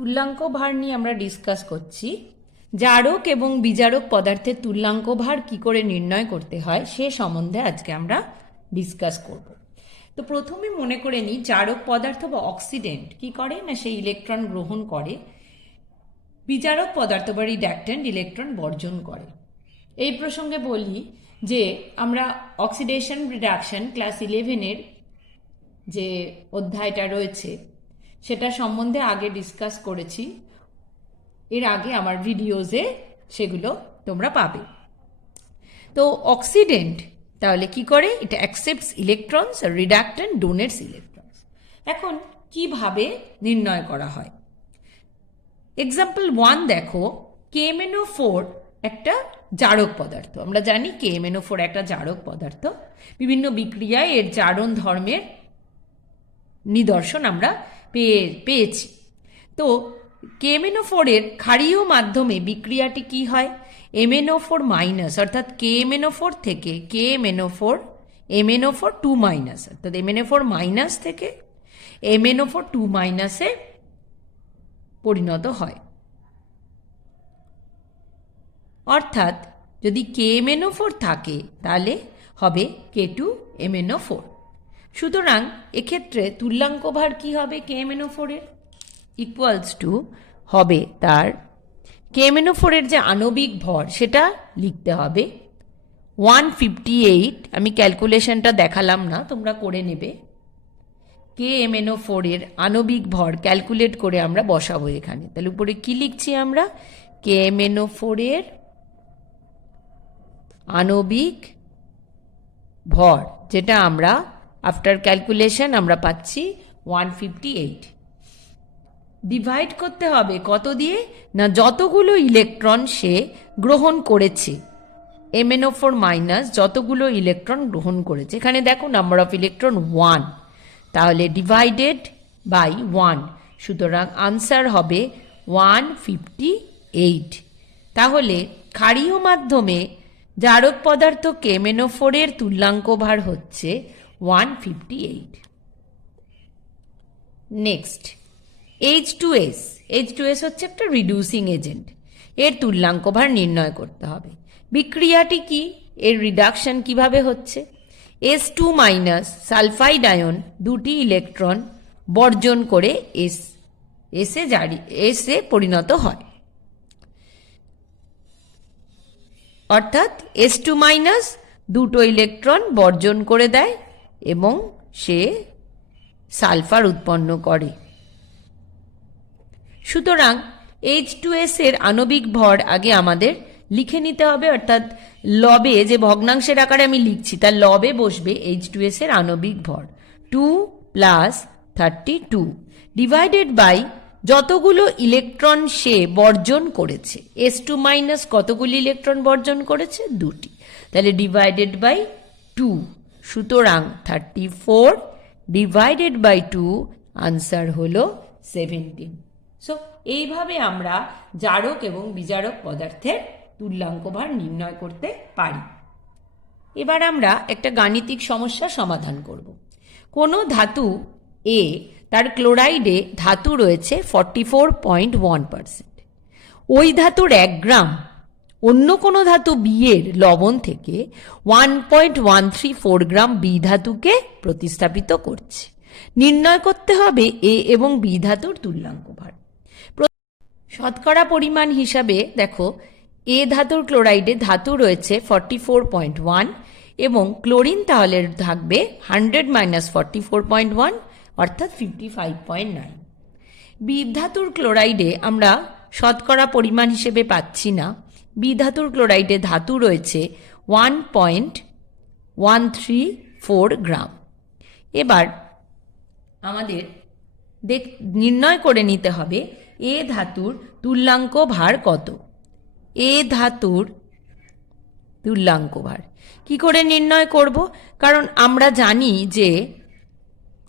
তুল্যাঙ্ক ভার নিয়ে আমরা ডিসকাস করছি। জারক এবং বিজারক পদার্থের তুল্যাঙ্ক ভার কি করে নির্ণয় করতে হয় সে সম্বন্ধে আজকে আমরা ডিসকাস করব। তো প্রথমে মনে করে নিই, জারক পদার্থ বা অক্সিডেন্ট কি করে না, সে ইলেকট্রন গ্রহণ করে। বিজারক পদার্থ বা রিডাক্ট্যান্ট ইলেকট্রন বর্জন করে। এই প্রসঙ্গে বলি যে আমরা অক্সিডেশন রিডাকশন ক্লাস 11-এর যে অধ্যায়টা রয়েছে সেটা সম্বন্ধে আগে ডিসকাস করেছি। এর আগে আমার ভিডিওজে সেগুলো তোমরা পাবে। তো অক্সিডেন্ট তাহলে কি করে, এটা অ্যাকসেপ্টস ইলেকট্রনস আর রিডাক্ট্যান্ট ডোনেটস ইলেকট্রনস। এখন কিভাবে নির্ণয় করা হয়, এক্সাম্পল 1 দেখো, KMnO4 একটা জারক পদার্থ। আমরা জানি KMnO4 একটা জারক পদার্থ। বিভিন্ন বিক্রিয়ায় এর জারণ ধর্মের নিদর্শন আমরা পেয়েছি। তো KMnO4 এর ক্ষারীয় মাধ্যমে বিক্রিয়াটি কি হয়, MnO4 মাইনাস অর্থাৎ KMnO4 থেকে KMnO4 MnO4 2 মাইনাস অর্থাৎ MnO4 মাইনাস থেকে MnO4 2 মাইনাসে পরিণত হয়। অর্থাৎ যদি KMnO4 থাকে তাহলে হবে K2MnO4। সুতরাং এক্ষেত্রে তুল্যাঙ্ক ভার কি হবে KMnO4 এর, ইকুয়ালস টু হবে তার KMnO4 এর যে আণবিক ভর সেটা লিখতে হবে 158। আমি ক্যালকুলেশনটা দেখালাম না, তোমরা করে নেবে। KMnO4 এর আণবিক ভর ক্যালকুলেট করে আমরা বসাবো এখানে। তাহলে উপরে কি লিখছি আমরা, KMnO4 এর আণবিক ভর, যেটা আমরা আফটার ক্যালকুলেশন আমরা পাচ্ছি 158। ডিভাইড করতে হবে কত দিয়ে না, যতগুলো ইলেকট্রন সে গ্রহণ করেছে, MnO4 মাইনাস যতগুলো ইলেকট্রন গ্রহণ করেছে। এখানে দেখো নাম্বার অফ ইলেকট্রন 1, তাহলে ডিভাইডেড বাই 1, সুতরাং আনসার হবে 158। তাহলে ক্ষারীয় মাধ্যমে জারক পদার্থ KMnO4 এর তুল্যাঙ্ক ভার হচ্ছে 158। Next H2S। H2S হচ্ছে একটা রিডিউসিং এজেন্ট, এর তুল্যাঙ্ক ভার নির্ণয় করতে হবে। বিক্রিয়াটি কি, এর রিডাকশন কিভাবে হচ্ছে, S2 মাইনাস সালফাইড আয়ন দুটি ইলেকট্রন বর্জন করে এসে পরিণত হয়। অর্থাৎ S2 মাইনাস দুটো ইলেকট্রন বর্জন করে দেয় এবং সে সালফার উৎপন্ন করে। সুতরাং H2S এর আণবিক ভর আগে আমাদের লিখে নিতে হবে, অর্থাৎ লবে যে ভগ্নাংশের আকারে আমি লিখছি তার লবে বসবে H2S এর আণবিক ভর 2 প্লাস 32 ডিভাইডেড বাই যতগুলো ইলেকট্রন সে বর্জন করেছে। S2 মাইনাস কতগুলি ইলেকট্রন বর্জন করেছে, দুটি, তাহলে ডিভাইডেড বাই 2, সুতরাং 34 ডিভাইডেড বাই 2, আনসার হলো 17। সো এইভাবে আমরা জারক এবং বিজারক পদার্থের তুল্যাঙ্ক ভার নির্ণয় করতে পারি। এবার আমরা একটা গাণিতিক সমস্যা সমাধান করব। কোনো ধাতু A, তার ক্লোরাইডে ধাতু রয়েছে 44.1%। ওই ধাতুর 1 গ্রাম অন্য কোনো ধাতু B এর লবণ থেকে 1.134 গ্রাম B ধাতুকে প্রতিস্থাপিত করছে। নির্ণয় করতে হবে A এবং B ধাতুর তুল্যাঙ্ক ভার। শতকরা পরিমাণ হিসাবে দেখো, A ধাতুর ক্লোরাইডে ধাতু রয়েছে 44.1 এবং ক্লোরিন তাহলে থাকবে 100 মাইনাস 44.1 অর্থাৎ 55.9। বি ধাতুর ক্লোরাইডে আমরা শতকরা পরিমাণ হিসেবে পাচ্ছি না। বি ধাতুর ক্লোরাইডে ধাতু রয়েছে 1.134 গ্রাম। এবার আমাদের নির্ণয় করে নিতে হবে এ ধাতুর তুল্যাঙ্ক ভার কত। এ ধাতুর তুল্যাঙ্ক ভার কি করে নির্ণয় করব, কারণ আমরা জানি যে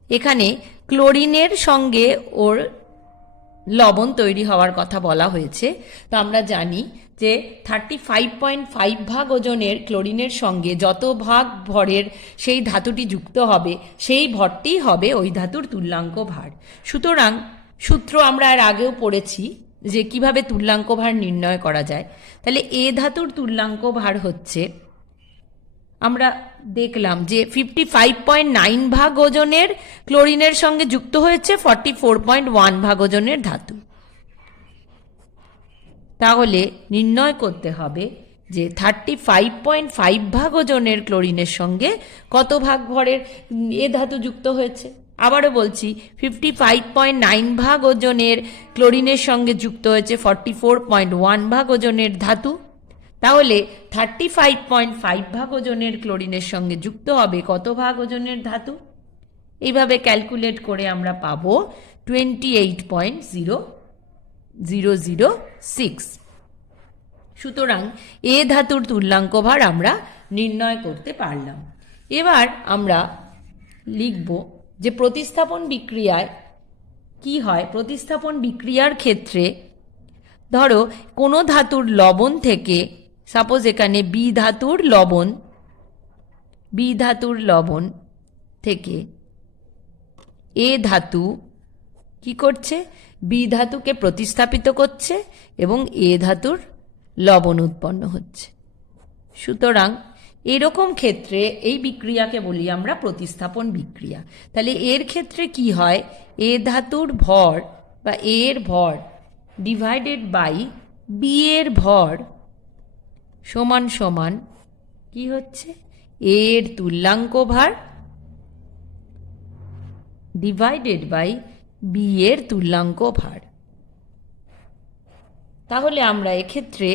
এখানে ক্লোরিনের সঙ্গে ওর লবণ তৈরি হওয়ার কথা বলা হয়েছে। তো আমরা জানি যে 35.5 ভাগ ওজনের ক্লোরিনের সঙ্গে যত ভাগ ভরের সেই ধাতুটি যুক্ত হবে সেই ভরটি হবে ওই ধাতুর তুল্যাঙ্ক ভার। সুতরাং সূত্র আমরা এর আগেও পড়েছি যে কিভাবে তুল্যাঙ্ক ভার নির্ণয় করা যায়। তাহলে এ ধাতুর তুল্যাঙ্ক ভার হচ্ছে, আমরা দেখলাম যে 55.9 ভাগ ওজনের ক্লোরিনের সঙ্গে যুক্ত হয়েছে 44.1 ভাগ ওজনের ধাতু। তাহলে নির্ণয় করতে হবে যে 35.5 ভাগ ওজনের ক্লোরিনের সঙ্গে কত ভাগ ভরের এ ধাতু যুক্ত হয়েছে। আবারও বলছি, 55.9 ভাগ ওজনের ক্লোরিনের সঙ্গে যুক্ত হয়েছে 44.1 ভাগ ওজনের ধাতু। তাহলে 35.5 ভাগ ওজনের ক্লোরিনের সঙ্গে যুক্ত হবে কত ভাগ ওজনের ধাতু। এইভাবে ক্যালকুলেট করে আমরা পাবো 28.0006। সুতরাং এ ধাতুর তুল্যাঙ্ক ভার আমরা নির্ণয় করতে পারলাম। এবার আমরা লিখব যে প্রতিস্থাপন বিক্রিয়ায় কি হয়। প্রতিস্থাপন বিক্রিয়ার ক্ষেত্রে ধরো কোনো ধাতুর লবণ থেকে, সাপোজ এখানে বি ধাতুর লবণ থেকে এ ধাতু কি করছে, বি ধাতুকে প্রতিস্থাপিত করছে এবং এ ধাতুর লবণ উৎপন্ন হচ্ছে। সুতরাং এরকম ক্ষেত্রে এই বিক্রিয়াকে বলি আমরা প্রতিস্থাপন বিক্রিয়া। তাহলে এর ক্ষেত্রে কি হয়, এ ধাতুর ভর বা এর ভর ডিভাইডেড বাই বি এর ভর সমান সমান কি হচ্ছে, এর তুল্যাঙ্ক ভার ডিভাইডেড বাই বি এর তুল্যাঙ্ক ভার। তাহলে আমরা এক্ষেত্রে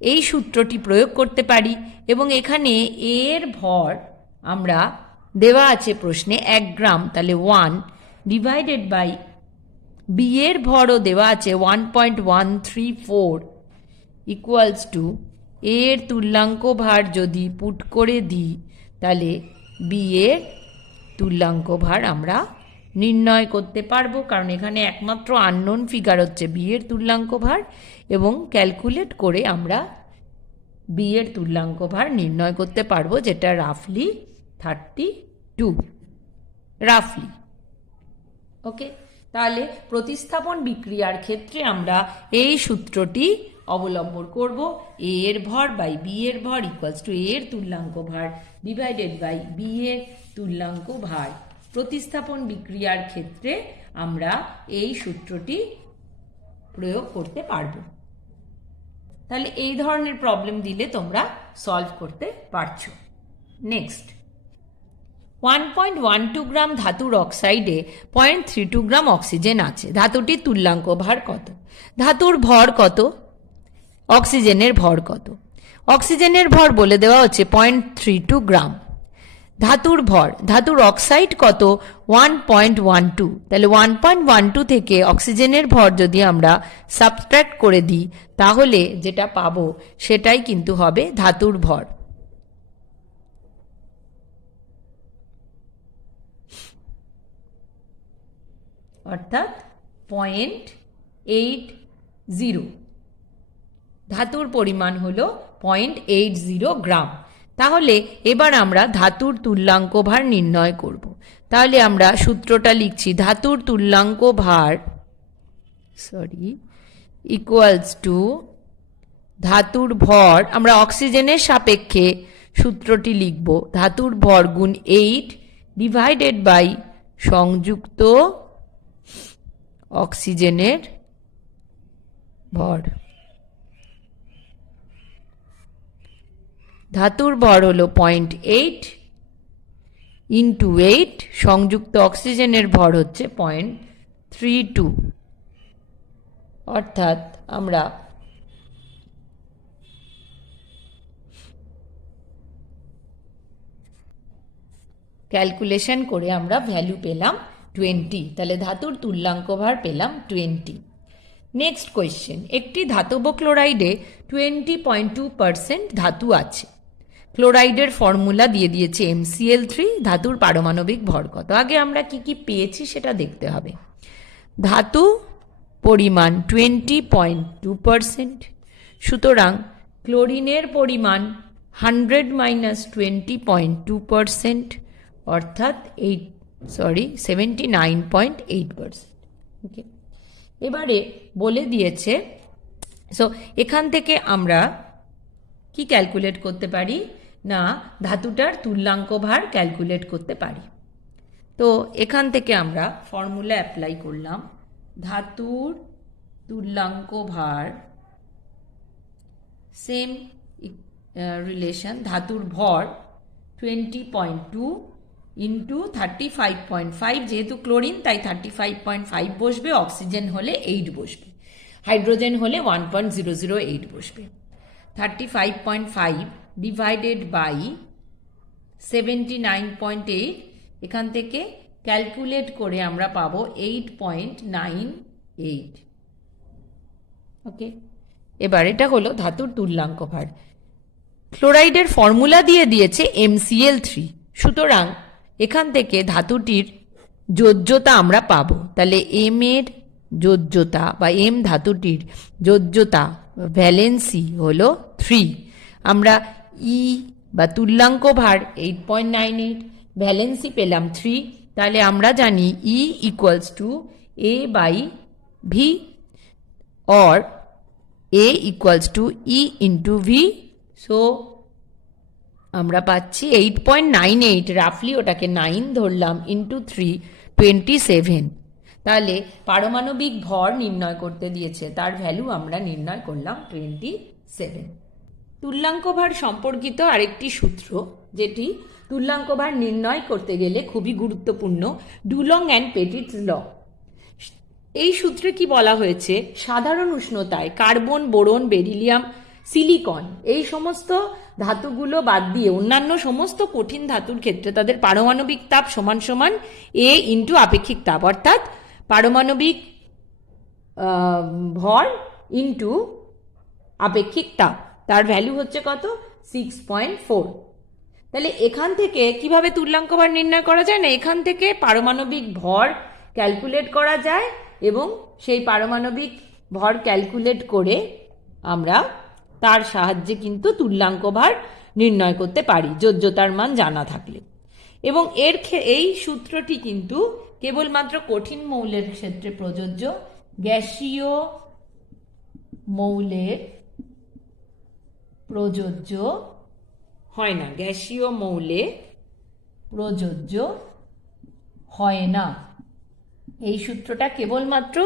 এই সূত্রটি প্রয়োগ করতে পারি এবং এখানে এর ভর আমরা দেওয়া আছে প্রশ্নে 1 গ্রাম, তাহলে 1 ডিভাইডেড বাই বি এর ভরও দেওয়া আছে 1.134 ইকুয়ালস টু এর তুল্যাঙ্ক ভার যদি পুট করে দিই তাহলে বি এর তুল্যাঙ্ক ভার আমরা নির্ণয় করতে পারবো, কারণ এখানে একমাত্র আননোন ফিগার হচ্ছে বি এর তুল্যাঙ্ক ভার এবং ক্যালকুলেট করে আমরা বি এর তুল্যাঙ্ক ভার নির্ণয় করতে পারবো, যেটা রাফলি 32 রাফলি। ওকে, তাহলে প্রতিস্থাপন বিক্রিয়ার ক্ষেত্রে আমরা এই সূত্রটি অবলম্বন করব, এ এর ভর বাই বি এর ভর ইকুয়ালস টু এ এর তুল্যাঙ্ক ভার ডিভাইডেড বাই বি এর তুল্যাঙ্ক ভার। প্রতিস্থাপন বিক্রিয়ার ক্ষেত্রে আমরা এই সূত্রটি প্রয়োগ করতে পারব। তাহলে এই ধরনের প্রবলেম দিলে তোমরা সলভ করতে পারছো। নেক্সট, 1.12 গ্রাম ধাতুর অক্সাইডে 0.32 গ্রাম অক্সিজেন আছে। ধাতুটির তুল্যাঙ্ক ভার কত? ধাতুর ভর কত, অক্সিজেনের ভর কত? অক্সিজেনের ভর বলে দেওয়া হচ্ছে 0.32 গ্রাম। ধাতুর ভর, ধাতুর অক্সাইড কত? 1.12। তাহলে 1.12 থেকে অক্সিজেনের ভর যদি আমরা সাবট্রাক্ট করে দিই তাহলে যেটা পাবো সেটাই কিন্তু হবে ধাতুর ভর। অর্থাৎ 0.80। ধাতুর পরিমাণ হলো 0.80 গ্রাম। তাহলে এবার আমরা ধাতুর তুল্যাঙ্ক ভার নির্ণয় করব। তাহলে আমরা সূত্রটা লিখছি, ধাতুর তুল্যাঙ্ক ভার ইকুয়ালস টু ধাতুর ভর, আমরা অক্সিজেনের সাপেক্ষে সূত্রটি লিখব, ধাতুর ভর গুণ 8 ডিভাইডেড বাই সংযুক্ত অক্সিজেনের ভর। ধাতুর ভর হলো 0.8 ইন্টু 8, সংযুক্ত অক্সিজেনের ভর হচ্ছে 0.32। অর্থাৎ আমরা ক্যালকুলেশন করে আমরা ভ্যালু পেলাম 20। তাহলে ধাতুর তুল্যাঙ্ক ভার পেলাম 20। নেক্সট কোয়েশ্চেন, একটি ধাতব ক্লোরাইডে 20.2% ধাতু আছে। ক্লোরাইডের ফর্মুলা দিয়ে দিয়েছে MCl3, ধাতুর পারমাণবিক ভর কত? আগে আমরা কি কি পেয়েছি সেটা দেখতে হবে। ধাতু পরিমাণ 20.2%, সুতরাং ক্লোরিনের পরিমাণ 100 - 20.2%, অর্থাৎ 79.8%। ওকে, এবারে বলে দিয়েছে, সো এখান থেকে আমরা কি ক্যালকুলেট করতে পারি না ধাতুটার তুল্যাঙ্ক ভার ক্যালকুলেট করতে পারি। তো এখান থেকে আমরা ফর্মুলা অ্যাপ্লাই করলাম, ধাতুর তুল্যাঙ্ক ভার সেম রিলেশন, ধাতুর ভর 20.2 ইন্টু 35.5, যেহেতু ক্লোরিন তাই 35.5 বসবে, অক্সিজেন হলে 8 বসবে, হাইড্রোজেন হলে 1.008 বসবে। 35.5 ডিভাইডেড বাই 79.8, এখান থেকে ক্যালকুলেট করে আমরা পাবো 8.98। ওকে, এবার এটা হলো ধাতুর তুল্যাঙ্ক ভার। ক্লোরাইডের ফর্মুলা দিয়ে দিয়েছে MCl3, সুতরাং এখান থেকে ধাতুটির যোজ্যতা আমরা পাবো। তাহলে এম এর যোজ্যতা বা এম ধাতুটির যোজ্যতা ভ্যালেন্সি হলো 3। আমরা ই বা তুল্যাঙ্ক ভার 8.98, ভ্যালেন্সি পেলাম 3, তাহলে আমরা জানি E equals to A by V, or A equals to E into V. So আমরা পাচ্ছি 8.98, রাফলি ওটাকে 9 ধরলাম, ইন্টু 3, 27। তাহলে পারমাণবিক ভর নির্ণয় করতে দিয়েছে, তার ভ্যালু আমরা নির্ণয় করলাম 27। তুল্যাঙ্ক ভার সম্পর্কিত আরেকটি সূত্র, যেটি তুল্যাঙ্ক ভার নির্ণয় করতে গেলে খুবই গুরুত্বপূর্ণ, ডুলং অ্যান্ড পেটিটস ল। এই সূত্রে কি বলা হয়েছে, সাধারণ উষ্ণতায় কার্বন, বোরন, বেরিলিয়াম, সিলিকন এই সমস্ত ধাতুগুলো বাদ দিয়ে অন্যান্য সমস্ত কঠিন ধাতুর ক্ষেত্রে তাদের পারমাণবিক তাপ সমান সমান এ ইন্টু আপেক্ষিক তাপ, অর্থাৎ পারমাণবিক ভর ইন্টু আপেক্ষিক তাপ, তার ভ্যালু হচ্ছে কত 6.4। তাহলে এখান থেকে কিভাবে তুল্যাঙ্ক ভার নির্ণয় করা যায় না, এখান থেকে পারমাণবিক ভর ক্যালকুলেট করা যায় এবং সেই পারমাণবিক ভর ক্যালকুলেট করে আমরা তার সাহায্যে কিন্তু তুল্যাঙ্ক ভার নির্ণয় করতে পারি যোজ্যতার মান জানা থাকলে। এবং এই সূত্রটি কিন্তু কেবলমাত্র কঠিন মৌলের ক্ষেত্রে প্রযোজ্য, গ্যাসীয় মৌলের প্রযোজ্য হয় না, গ্যাসীয় মৌলে প্রযোজ্য হয় না। এই সূত্রটা কেবলমাত্র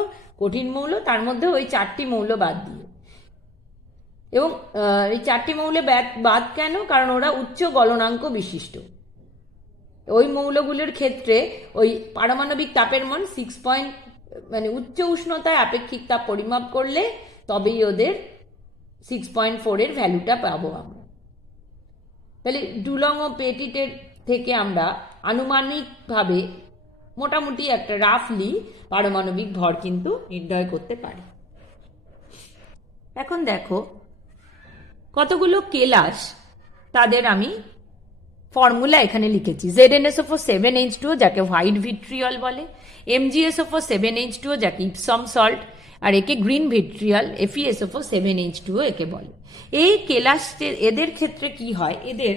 কঠিন মৌল, তার মধ্যে ওই 4টি মৌল বাদ দিয়ে। এবং এই 4টি মৌল বাদ কেন, কারণ ওরা উচ্চ গলনাঙ্ক বিশিষ্ট। ওই মৌলগুলোর ক্ষেত্রে ওই পারমাণবিক তাপের মান 6 মানে উচ্চ উষ্ণতায় আপেক্ষিক তাপ পরিমাপ করলে তবেই ওদের 6.4 এর ভ্যালুটা পাবো আমরা। তাহলে ডুলং ও পেটিটের থেকে আমরা আনুমানিকভাবে মোটামুটি একটা রাফলি পারমাণবিক ভর কিন্তু নির্ণয় করতে পারি। এখন দেখো কতগুলো কেলাস, তাদের আমি ফর্মুলা এখানে লিখেছি। ZnSO4 7H2O, যাকে হোয়াইট ভিট্রিয়ল বলে, MgSO4 7H2O, যাকে ইপসম সল্ট, আর একে গ্রিন ভিট্রিয়ল, FeSO4 7H2O একে বলে। এই কেলাস এদের ক্ষেত্রে কি হয়, এদের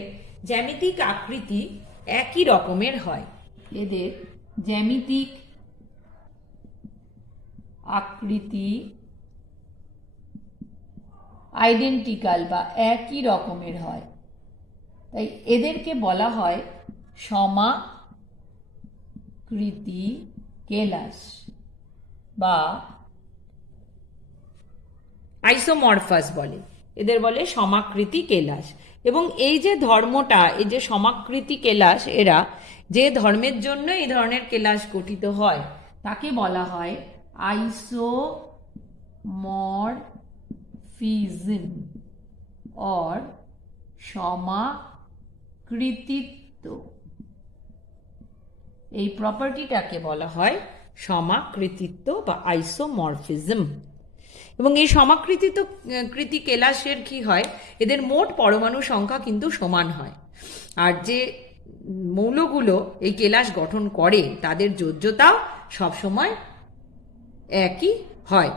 জ্যামিতিক আকৃতি একই রকমের হয়, এদের জ্যামিতিক আকৃতি আইডেন্টিক্যাল বা একই রকমের হয়, তাই এদেরকে বলা হয় সমাকৃতি কেলাস বা আইসোমরফাস বলে, এদের বলে সমাকৃতি কেলাস। এবং এই যে ধর্মটা, এই যে সমাকৃতি কেলাস, এরা যে ধর্মের জন্য এই ধরনের কেলাস গঠিত হয় তাকে বলা হয় আইসোমরফিজম অর সমাকৃতিত্ব। এই প্রপার্টিটাকে বলা হয় সমাকৃতিত্ব বা আইসোমরফিজম। এবং এই সমাকৃতি কেলাসের কি হয়, এদের মোট পরমাণু সংখ্যা কিন্তু সমান হয়, আর যে মৌলগুলো এই কেলাস গঠন করে তাদের যোজ্যতাও সবসময় একই হয়।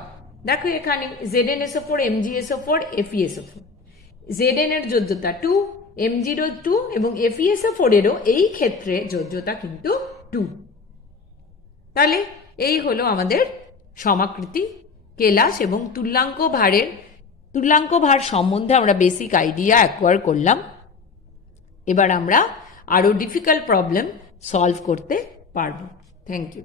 দেখো এখানে ZnSO4, MgSO4, FeSO4, Zn এর যোজ্যতা 2, Mg 2 এবং FeSO4 এরও এই ক্ষেত্রে যোজ্যতা কিন্তু 2। তাহলে এই হলো আমাদের সমাকৃতি, কেলাস এবং তুল্যাঙ্ক ভার সম্বন্ধে আমরা বেসিক আইডিয়া অ্যাকোয়ার করলাম। এবার আমরা আরও ডিফিকাল্ট প্রবলেম সলভ করতে পারবো। Thank you.